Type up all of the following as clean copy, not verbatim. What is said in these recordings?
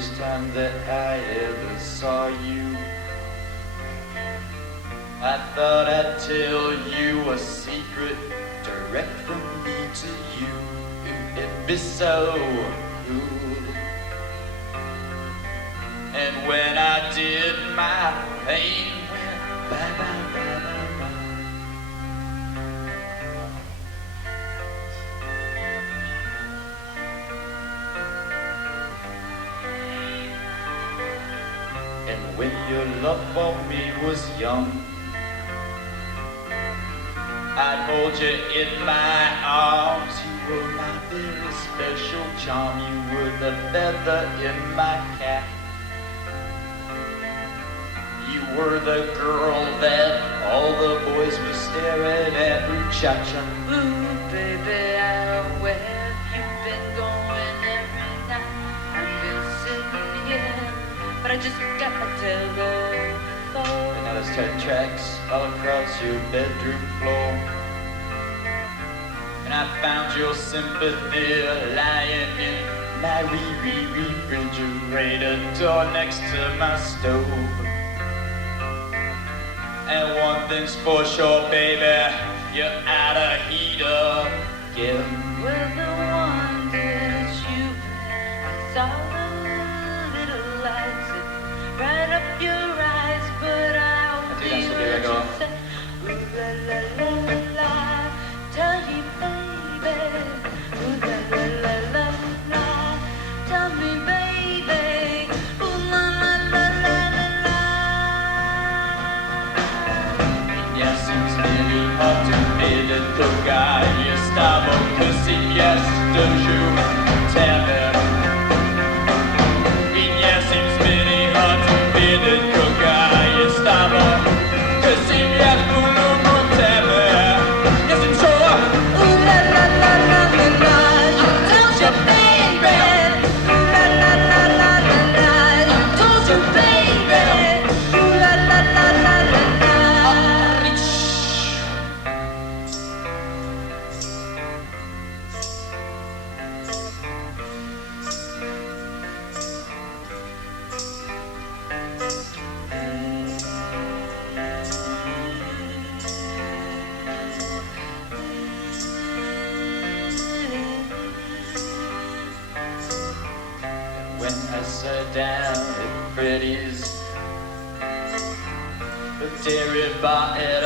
first time that I ever saw you, I thought I'd tell you a secret direct from me to you. It'd be so cool. And when I did, my pain went bye, bye, bye, bye, bye. And when your love for me was young, I'd hold you in my arms. You were my very special charm. You were the feather in my cap. You were the girl that all the boys were staring at. Ooh, cha-cha. Ooh, baby, where have you been going every night? I've been sitting here, but I just gotta go. And now there's 10 tracks all across your bedroom floor. And I found your sympathy lying in my refrigerator door next to my stove. And one thing's for sure, baby, you're out of heat again. Well, the wonders you I saw the little lights that right up your eyes, but I only heard you say, ooh la la la la la, tell me baby, ooh la la la la la, tell me baby, ooh la la la la la la. Я сильный ответит другая, я с тобой красив, я стою тебе. Меня сильный ответит другая, я с тобой красив, я стою тебе. Я сильно, Ooh la la la la la la, you told your baby. Ooh la la la la la la, you told your baby. Ooh la la la la la la. when I sat down at Freddy's, a dairy bar at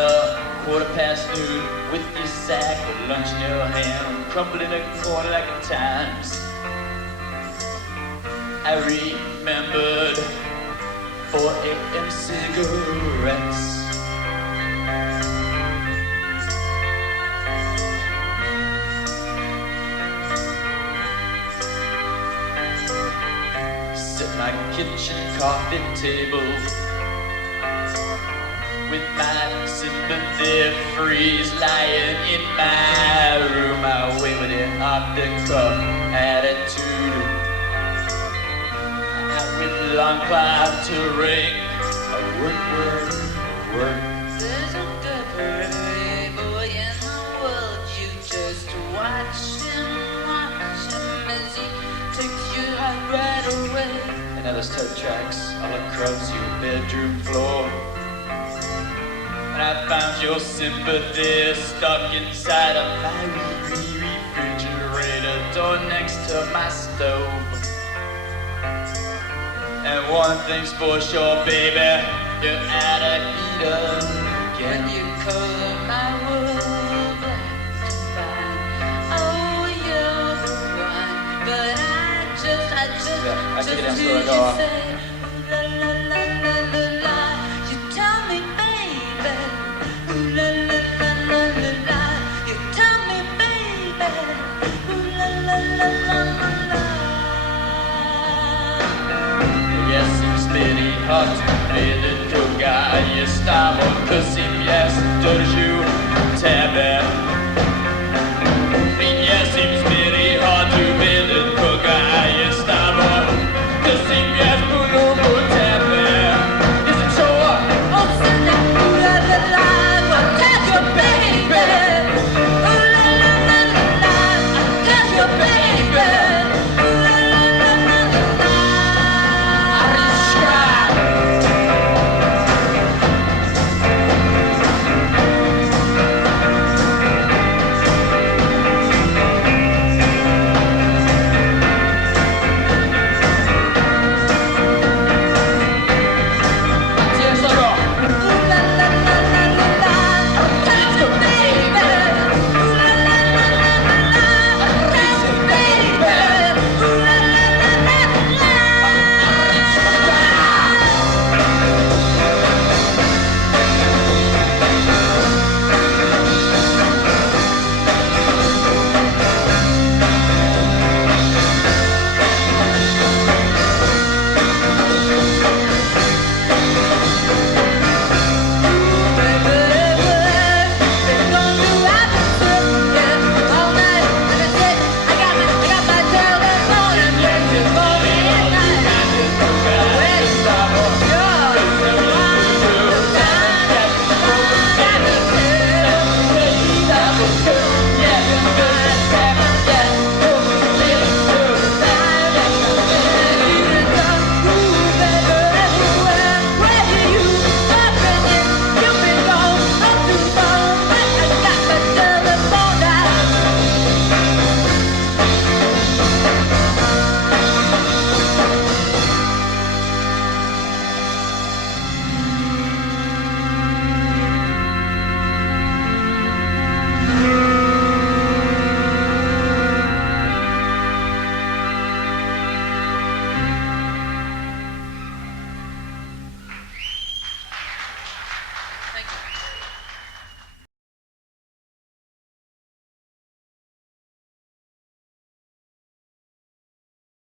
1:15 with your sack of lunch in your hand, crumbling a corner like a Times. I remembered 4 a.m. cigarettes. Sit my kitchen coffee table with my sympathy freeze lying in my room. I wait with an off-the-cuff attitude. I with long cloud to ring. I work. There's a good boy in the world. You just watch him as he takes you out right away. And now there's 10 tracks all across your bedroom floor. And I found your sympathy stuck inside of my refrigerator door next to my stove. And one thing's for sure, baby, you're out of heat When again. you color my world black and white, oh, you're the one. But I just I took it down heard slow, you go on. say